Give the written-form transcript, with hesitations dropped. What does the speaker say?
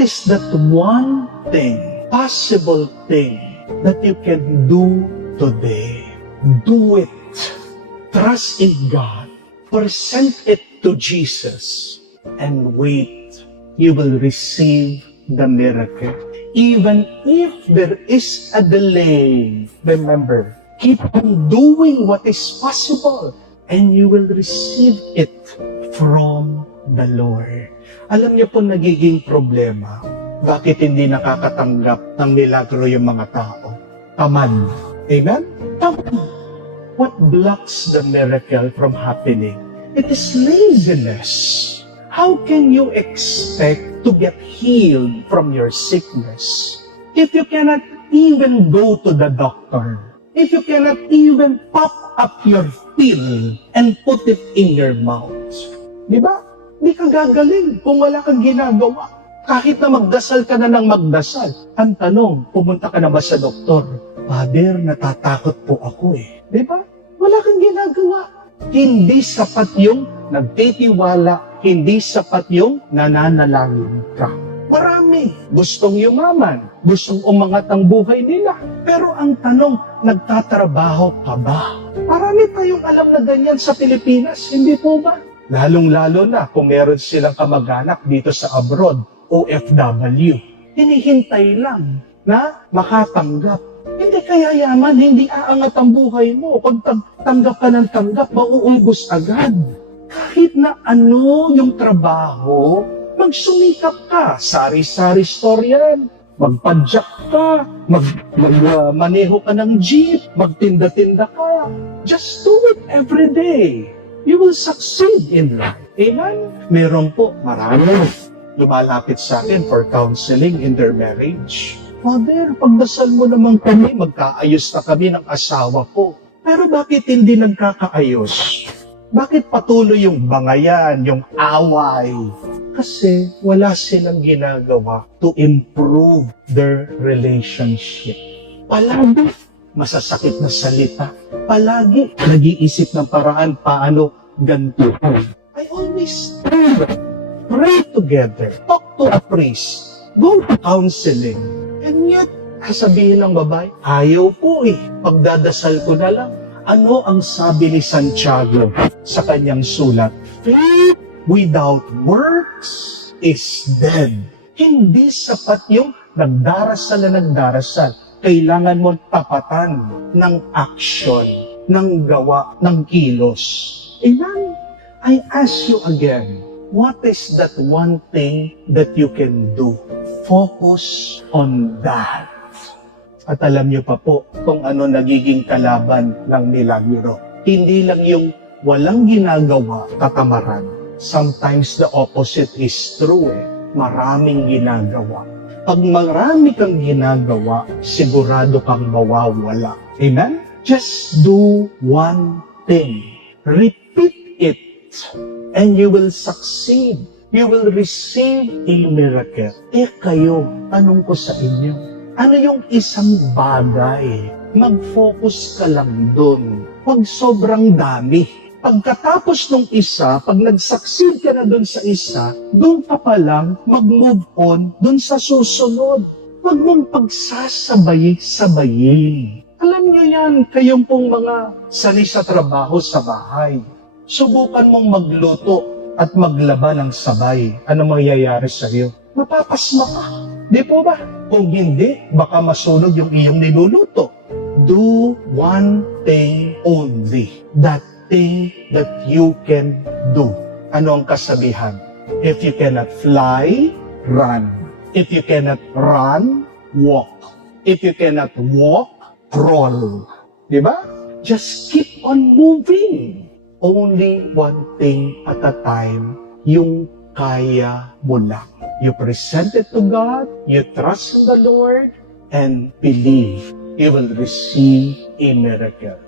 is that one thing, possible thing, that you can do today? Do it. Trust in God. Present it to Jesus. And wait. You will receive the miracle. Even if there is a delay, remember, keep on doing what is possible and you will receive it from the Lord. Alam niyo po nagiging problema, bakit hindi nakakatanggap ng milagro yung mga tao? Tamad. Amen? Tamad. What blocks the miracle from happening? It is laziness. How can you expect to get healed from your sickness if you cannot even go to the doctor? If you cannot even pop up your pill and put it in your mouth? Di ba? Di ka gagaling kung wala kang ginagawa. Kahit na magdasal ka na ng magdasal. Ang tanong, pumunta ka na ba sa doktor? Father, natatakot po ako eh. Di ba? Wala kang ginagawa. Hindi sapat yung nagtitiwala, hindi sapat yung nananalangin ka. Marami gustong yumaman, gustong umangat ang buhay nila. Pero ang tanong, nagtatrabaho ka ba? Marami tayong alam na ganyan sa Pilipinas, hindi po ba? Lalong-lalo na kung meron silang kamag-anak dito sa abroad, OFW. Hinihintay lang na makatanggap. Hindi kaya yaman, hindi aangat ang buhay mo. Pag tanggap ka ng tanggap, mauubos agad. Kahit na ano yung trabaho, magsumikap ka. Sari-sari store yan. Magpadyak ka. Maneho ka ng jeep. Magtinda-tinda ka. Just do it every day. You will succeed in life. Amen? Meron po, marami lumalapit sa akin for counseling in their marriage. Father, pagdasal mo naman kami, magkaayos na kami ng asawa ko. Pero bakit hindi nagkakaayos? Bakit patuloy yung bangayan, yung away? Kasi wala silang ginagawa to improve their relationship. Palagi masasakit na salita. Palagi nag-iisip ng paraan paano ganito. I always pray together. Talk to a priest. Go to counseling. And yet, sasabihin ng babae, ayaw po eh. Pagdadasal ko na lang. Ano ang sabi ni Santiago sa kanyang sulat? Faith without works is dead. Hindi sapat yung nagdarasal na nagdarasal. Kailangan mo tapatan ng action, ng gawa, ng kilos. Amen? I ask you again, what is that one thing that you can do? Focus on that. At alam niyo pa po kung ano nagiging kalaban ng milagro. Hindi lang yung walang ginagawa, katamaran. Sometimes the opposite is true eh. Maraming ginagawa. Pag marami kang ginagawa, sigurado kang mawawala. Amen? Just do one thing. Repeat it. And you will succeed. You will receive a miracle. Eh kayo, tanong ko sa inyo, ano yung isang bagay? Mag-focus ka lang dun. Huwag sobrang dami. Pagkatapos ng isa, pag nag-succeed ka na dun sa isa, dun ka pa lang mag-move on dun sa susunod. Huwag mong pagsasabay-sabayin. Alam niyo yan, kayong pong mga sali sa trabaho sa bahay. Subukan mong magluto at maglaba ng sabay. Ano mangyayari sa iyo? Mapapasma ka. Di po ba? Kung hindi, baka masunog yung iyong niluluto. Do one thing only. That thing that you can do. Ano ang kasabihan? If you cannot fly, run. If you cannot run, walk. If you cannot walk, crawl. Di ba? Just keep on moving. Only one thing at a time, yung kaya mo lang. You present it to God, you trust in the Lord, and believe you will receive a miracle.